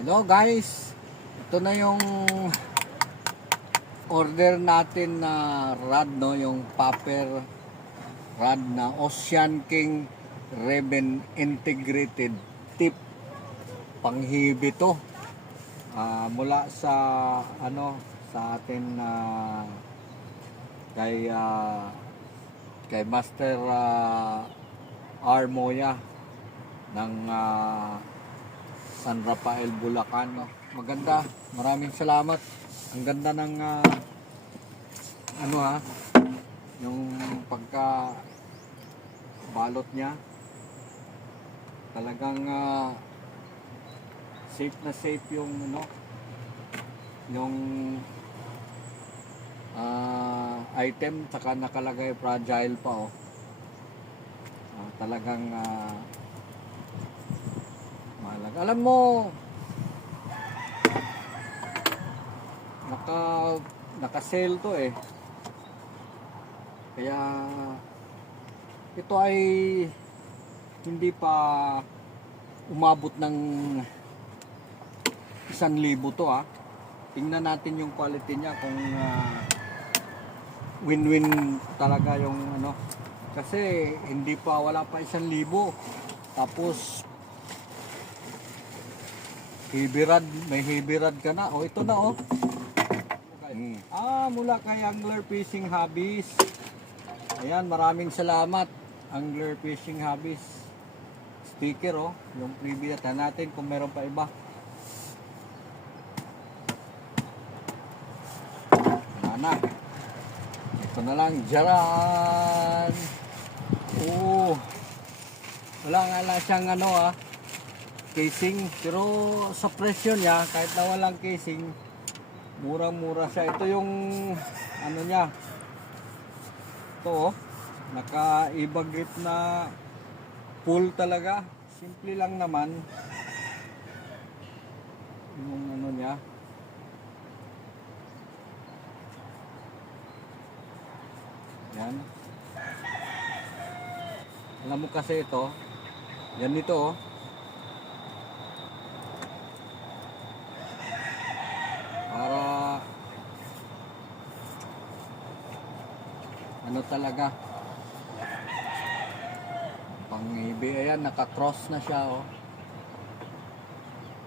Hello guys, ito na yung order natin na rod, no? Yung popper rod na Ocean King Raven Integrated Tip. Panghibi to. Mula sa sa atin kay Master R. Moya ng San Rafael, Bulacan, no? Maganda, maraming salamat. Ang ganda ng yung pagka balot niya. Talagang safe na safe yung yung item, saka nakalagay fragile pa, oh. Talagang mahalaga. Alam mo, naka-sale to eh. Kaya ito ay hindi pa umabot ng 1,000 to, ah. Tingnan natin yung quality niya kung win-win talaga yung kasi hindi pa, wala pa 1,000. Tapos heavy rod, may heavy rod ka na. Oh, ito na, oh. Mula kay Angler Fishing Hobbies. Ayan, maraming salamat Angler Fishing Hobbies. Sticker, oh, yung previous natin kung meron pa iba. Wala na. Ito na lang, jaran. Oh, wala nga siyang casing, pero sa presyo niya, kahit na walang casing, murang-mura siya. Ito yung niya, ito, oh, naka-ibagrit na full talaga. Simple lang naman yung niya. Yan. Alam mo kasi ito, yan dito, oh. Para talaga panghibi. Ayan, naka-cross na siya, oh.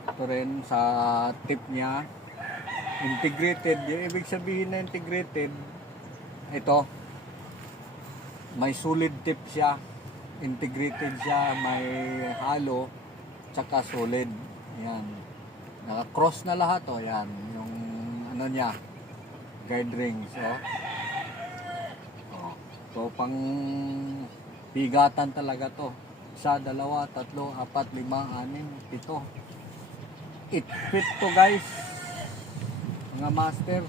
Ito rin sa tip niya, integrated. Yung ibig sabihin na integrated, ito may solid tip siya, integrated siya, may halo tsaka solid. Yan, naka-cross na lahat, oh. Yan yung niya, guide rings, oh. So pang bigatan talaga to. 1, 2, 3, 4, 5, 6, 7, 8 feet to, guys, mga master.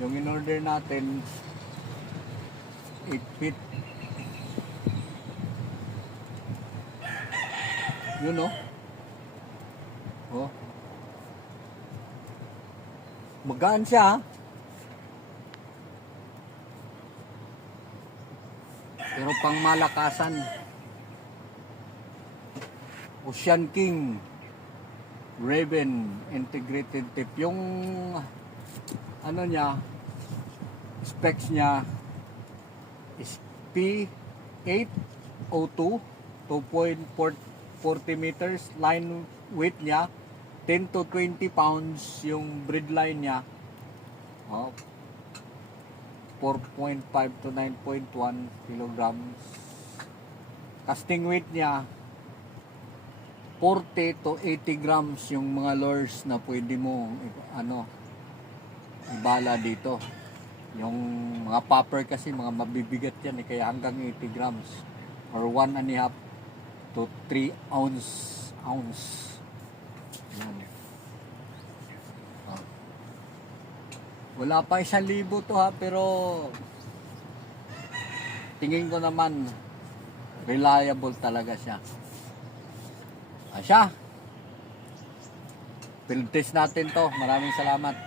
Yung in-order natin 8 feet. Yun, oh. Oh. Magaan siya, ha? Pero pang malakasan. Ocean King Raven Integrated Tip. Yung niya, specs niya is P802, 2.40 meters. Line weight niya 10 to 20 pounds. Yung bread line niya, 4.5 to 9.1 kilograms. Casting weight niya 40 to 80 grams yung mga lures na pwede mo ibala dito. Yung mga popper kasi mga mabibigat yan, kaya hanggang 80 grams or 1.5 to 3 ounce. Yan. Wala pa 1,000 to, ha, pero tingin ko naman reliable talaga siya. Field test natin to. Maraming salamat.